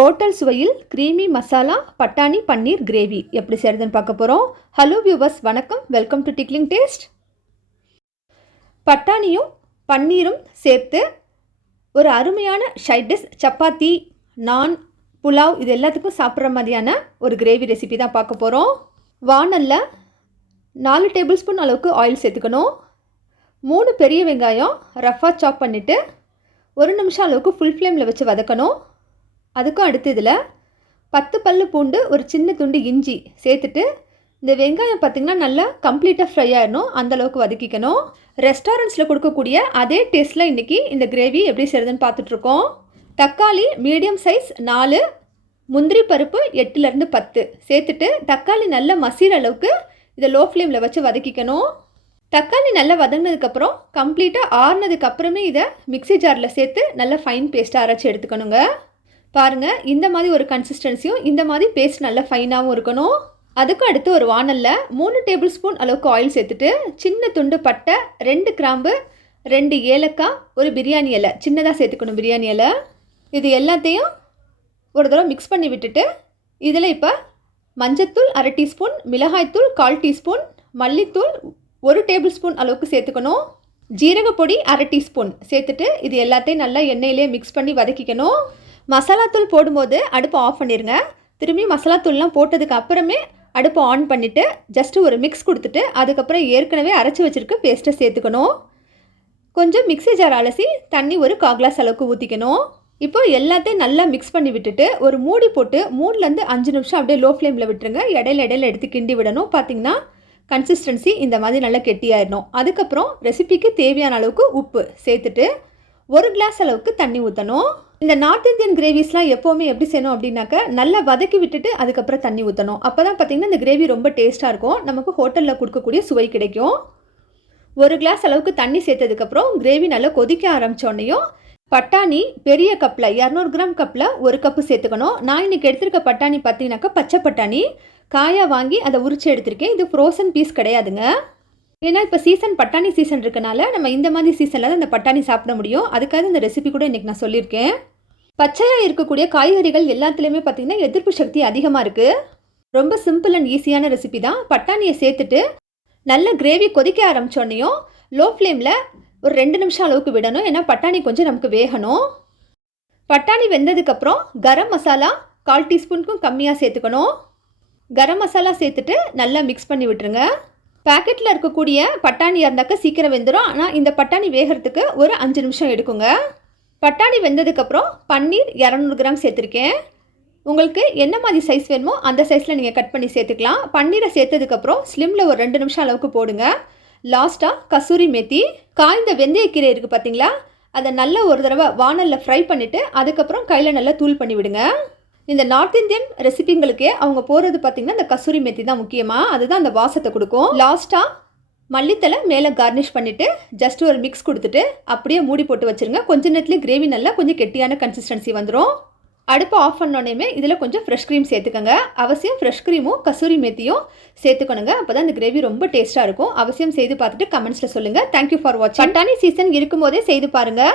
Hotel சுவையில் creamy masala பட்டாணி பன்னீர் gravy எப்படி செய்கிறதுன்னு பார்க்க போகிறோம். ஹலோ வியூவர்ஸ், வணக்கம். Welcome to tickling taste. பட்டாணியும் பன்னீரும் சேர்த்து ஒரு அருமையான சைட் டிஷ், சப்பாத்தி, நான், புலாவ் இது எல்லாத்துக்கும் சாப்பிட்ற மாதிரியான ஒரு கிரேவி ரெசிபி தான் பார்க்க போகிறோம். வானலில் 4 டேபிள் ஸ்பூன் அளவுக்கு ஆயில் சேர்த்துக்கணும். 3 பெரிய வெங்காயம் ரஃபாக சாப் பண்ணிவிட்டு 1 நிமிஷம் அளவுக்கு ஃபுல் ஃப்ளேமில் வச்சு வதக்கணும். அதுக்கும் அடுத்து இதில் 10 பல்லு பூண்டு, ஒரு சின்ன துண்டு இஞ்சி சேர்த்துட்டு இந்த வெங்காயம் பார்த்திங்கன்னா நல்லா கம்ப்ளீட்டாக ஃப்ரை ஆகிடணும், அந்தளவுக்கு வதக்கிக்கணும். ரெஸ்டாரண்ட்ஸில் கொடுக்கக்கூடிய அதே டேஸ்ட்டில் இன்றைக்கி இந்த கிரேவி எப்படி செய்கிறதுன்னு பார்த்துட்ருக்கோம். தக்காளி மீடியம் சைஸ் 4, முந்திரி பருப்பு 8லேருந்து 10 சேர்த்துட்டு தக்காளி நல்லா மசிகிற அளவுக்கு இதை லோ ஃப்ளேமில் வச்சு வதக்கிக்கணும். தக்காளி நல்லா வதங்கினதுக்கப்புறம் கம்ப்ளீட்டாக ஆறுனதுக்கப்புறமே இதை மிக்ஸி ஜாரில் சேர்த்து நல்லா ஃபைன் பேஸ்ட்டாக அரைச்சி எடுத்துக்கணுங்க. பாருங்கள், இந்த மாதிரி ஒரு கன்சிஸ்டன்சியும் இந்த மாதிரி பேஸ்ட் நல்லா ஃபைனாகவும் இருக்கணும். அதுக்கும் அடுத்து ஒரு வானலில் 3 டேபிள் ஸ்பூன் அளவுக்கு ஆயில் சேர்த்துட்டு சின்ன துண்டு பட்டை, 2 கிராம்பு, 2 ஏலக்காய், ஒரு பிரியாணி இலை சின்னதாக சேர்த்துக்கணும். பிரியாணி இலை இது எல்லாத்தையும் ஒரு தடவை மிக்ஸ் பண்ணி விட்டுட்டு இதில் இப்போ மஞ்சத்தூள் 1/2 டீஸ்பூன், மிளகாய்த்தூள் 1/4 டீஸ்பூன், மல்லித்தூள் 1 டேபிள் ஸ்பூன் அளவுக்கு சேர்த்துக்கணும். ஜீரகப்பொடி 1/2 டீஸ்பூன் சேர்த்துட்டு இது எல்லாத்தையும் நல்லா எண்ணெயிலே மிக்ஸ் பண்ணி வதக்கிக்கணும். மசாலாத்தூள் போடும்போது அடுப்பை ஆஃப் பண்ணிடுங்க. திரும்பி மசாலாத்தூள்லாம் போட்டதுக்கு அப்புறமே அடுப்பை ஆன் பண்ணிவிட்டு ஜஸ்ட்டு ஒரு மிக்ஸ் கொடுத்துட்டு அதுக்கப்புறம் ஏற்கனவே அரைச்சி வச்சுருக்க பேஸ்ட்டை சேர்த்துக்கணும். கொஞ்சம் மிக்ஸி ஜார் அலசி தண்ணி ஒரு 1/4 கிளாஸ் அளவுக்கு ஊற்றிக்கணும். இப்போ எல்லாத்தையும் நல்லா மிக்ஸ் பண்ணி விட்டுட்டு ஒரு மூடி போட்டு 3லேருந்து 5 நிமிஷம் அப்படியே லோ ஃப்ளேமில் விட்டுருங்க. இடையில எடுத்து கிண்டி விடணும். பார்த்திங்கன்னா கன்சிஸ்டன்சி இந்த மாதிரி நல்லா கெட்டியாயிடணும். அதுக்கப்புறம் ரெசிபிக்கு தேவையான அளவுக்கு உப்பு சேர்த்துட்டு 1 கிளாஸ் அளவுக்கு தண்ணி ஊற்றணும். இந்த நார்த் இந்தியன் கிரேவிஸ்லாம் எப்போவுமே எப்படி செய்யணும் அப்படின்னாக்க நல்லா வதக்கி விட்டுட்டு அதுக்கப்புறம் தண்ணி ஊற்றணும். அப்போ தான் பார்த்திங்கன்னா இந்த கிரேவி ரொம்ப டேஸ்ட்டாக இருக்கும், நமக்கு ஹோட்டலில் கொடுக்கக்கூடிய சுவை கிடைக்கும். 1 கிளாஸ் அளவுக்கு தண்ணி சேர்த்ததுக்கப்புறம் கிரேவி நல்லா கொதிக்க ஆரம்பித்தோடனையும் பட்டாணி பெரிய கப்பில் 200 கிராம் கப்பில் 1 கப்பு சேர்த்துக்கணும். நான் இன்றைக்கி எடுத்திருக்க பட்டாணி பார்த்திங்கனாக்கா பச்சை பட்டாணி காயாக வாங்கி அதை உரிச்சு எடுத்திருக்கேன். இது ஃப்ரோசன் பீஸ் கிடையாதுங்க. ஏன்னா இப்போ பட்டாணி சீசன் இருக்கனால நம்ம இந்த மாதிரி சீசனில் தான் இந்த பட்டாணி சாப்பிட முடியும். அதுக்காக இந்த ரெசிபி கூட இன்றைக்கி நான் சொல்லியிருக்கேன். பச்சையாக இருக்கக்கூடிய காய்கறிகள் எல்லாத்துலேயுமே பார்த்திங்கன்னா எதிர்ப்பு சக்தி அதிகமாக இருக்குது. ரொம்ப சிம்பிள் அண்ட் ஈஸியான ரெசிபி தான். பட்டாணியை சேர்த்துட்டு நல்ல கிரேவி கொதிக்க ஆரம்பித்தோடனையும் லோ ஃப்ளேமில் ஒரு 2 நிமிஷம் அளவுக்கு விடணும். ஏன்னா பட்டாணி கொஞ்சம் நமக்கு வேகணும். பட்டாணி வெந்ததுக்கப்புறம் கரம் மசாலா 1/4 டீஸ்பூனுக்கும் கம்மியாக சேர்த்துக்கணும். கரம் மசாலா சேர்த்துட்டு நல்லா மிக்ஸ் பண்ணி விட்டுருங்க. பேக்கெட்டில் இருக்கக்கூடிய பட்டாணியாக இருந்தாக்க சீக்கிரம் வெந்துடும். ஆனால் இந்த பட்டாணி வேகிறதுக்கு ஒரு 5 நிமிஷம் எடுக்குங்க. பட்டாணி வெந்ததுக்கப்புறம் பன்னீர் 200 கிராம் சேர்த்துருக்கேன். உங்களுக்கு என்ன மாதிரி சைஸ் வேணுமோ அந்த சைஸில் நீங்கள் கட் பண்ணி சேர்த்துக்கலாம். பன்னீரை சேர்த்ததுக்கப்புறம் ஸ்லிம்மில் ஒரு 2 நிமிஷம் அளவுக்கு போடுங்க. லாஸ்ட்டாக கசூரி மேத்தி, காய்ந்த வெந்தயக்கீரை இருக்குது பார்த்தீங்களா, அதை நல்லா ஒரு தடவை வானலில் ஃப்ரை பண்ணிவிட்டு அதுக்கப்புறம் கையில் நல்லா தூள் பண்ணி விடுங்க. இந்த நார்த் இந்தியன் ரெசிபிங்களுக்கே அவங்க போகிறது பார்த்திங்கன்னா இந்த கசூரி மெத்தி தான் முக்கியமாக, அதுதான் அந்த வாசத்தை கொடுக்கும். லாஸ்ட்டாக மல்லித்தலை மேலே கார்னிஷ் பண்ணிவிட்டு ஜஸ்ட் ஒரு மிக்ஸ் கொடுத்துட்டு அப்படியே மூடி போட்டு வச்சுருங்க. கொஞ்ச நேரத்துலேயே கிரேவி நல்லா கொஞ்சம் கெட்டியான கன்சிஸ்டன்சி வந்துடும். அடுப்பு ஆஃப் பண்ணோடனே இதில் கொஞ்சம் ஃப்ரெஷ் க்ரீம் சேர்த்துக்கோங்க. அவசியம் ஃப்ரெஷ் க்ரீமும் கசூரி மேத்தியும் சேர்த்துக்கணுங்க. அப்போ தான் இந்த கிரேவி ரொம்ப டேஸ்ட்டாக இருக்கும். அவசியம் செய்து பார்த்துட்டு கமெண்ட்ஸில் சொல்லுங்கள். தேங்க்யூ ஃபார் வாட்சிங். பட்டாணி சீசன் இருக்கும்போதே செய்து பாருங்கள்.